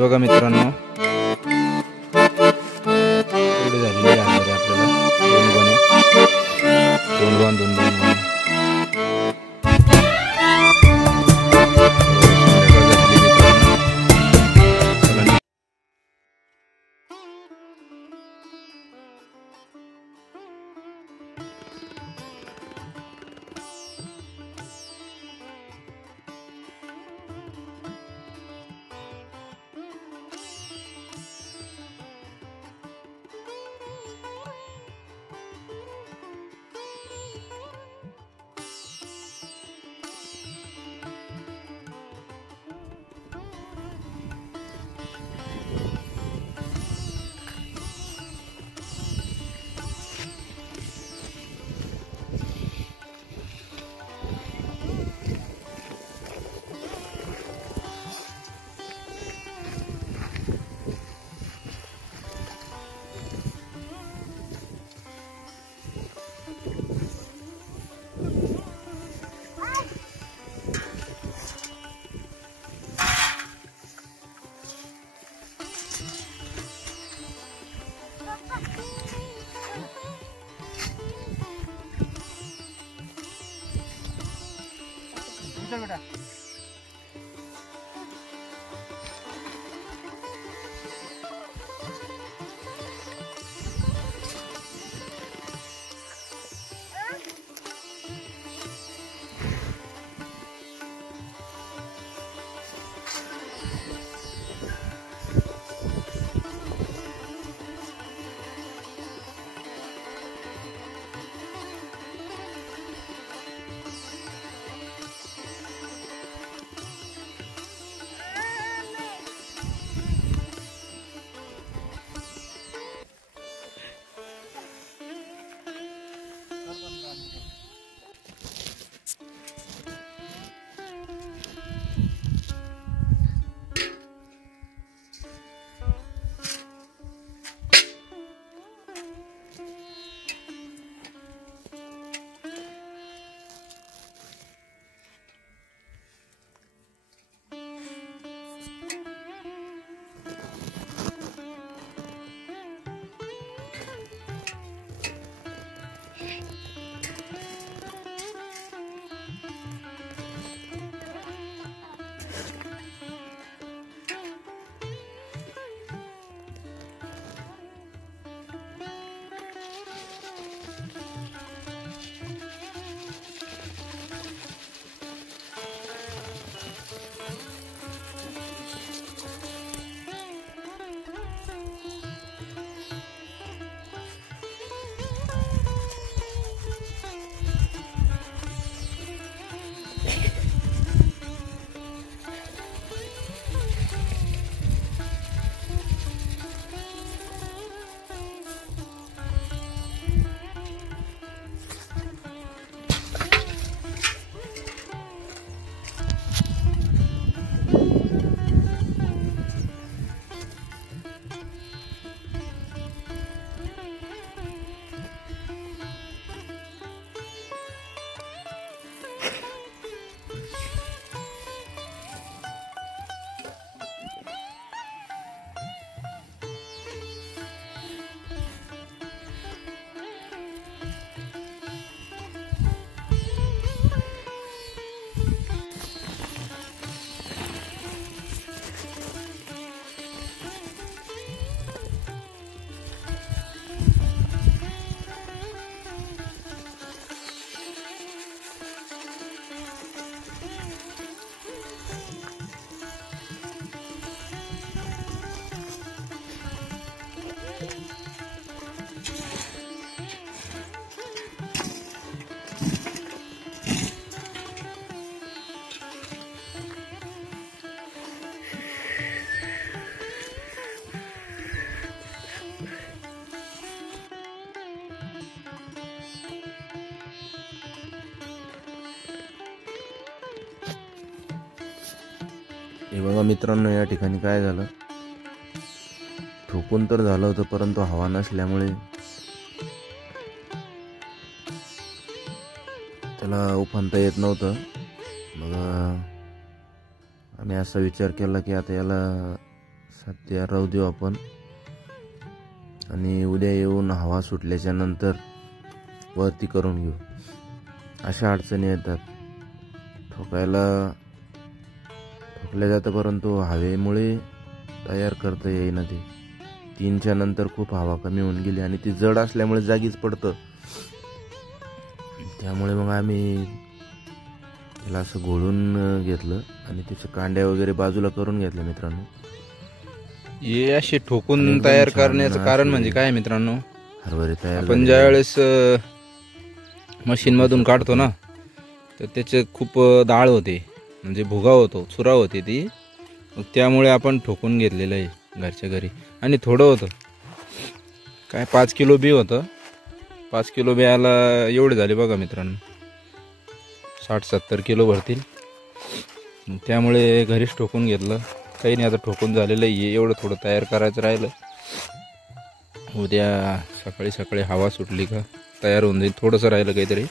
बघा मित्रांनो, एवढी झालेली आहे आपल्याला दोन गोण्या, दोन गोण्या बेटा हे बघा मित्रांनो, या ठिकाणी काय झालं, ठोकून तर झालं होतं परंतु हवा नसल्यामुळे त्याला उफाणता येत नव्हतं. मग आम्ही असा विचार केला की आता याला सध्या राहू देऊ आपण आणि उद्या येऊन हवा सुटल्याच्या नंतर वरती करून घेऊ. अशा अडचणी येतात. ठोकल्या जातं परंतु हवेमुळे तयार करता येईना ते. 3च्या नंतर खूप हवा कमी होऊन गेली आणि ती जड असल्यामुळे जागीच पडतं. त्यामुळे मग आम्ही त्याला असं घोळून घेतलं आणि त्याच्या कांड्या वगैरे बाजूला करून घेतल्या मित्रांनो. हे असे ठोकून तयार करण्याचं कारण म्हणजे काय मित्रांनो, हरभरे तयार आपण ज्या वेळेस मशीनमधून काढतो ना तर त्याचे खूप डाळ होते, म्हणजे भुगा होतो, चुरा होते ती. मग त्यामुळे आपण ठोकून घेतलेलं आहे घरच्या घरी. आणि थोडं होतं काय 5 किलो बी होतं. 5 किलो बियाला एवढे झाले बघा मित्रांनो, 60-70 किलो भरतील. त्यामुळे घरीच ठोकून घेतलं. काही नाही, आता ठोकून झालेलं आहे. एवढं थोडं तयार करायचं राहिलं. उद्या सकाळी सकाळी हवा सुटली का तयार होऊन जाईल. थोडंसं राहिलं काहीतरी.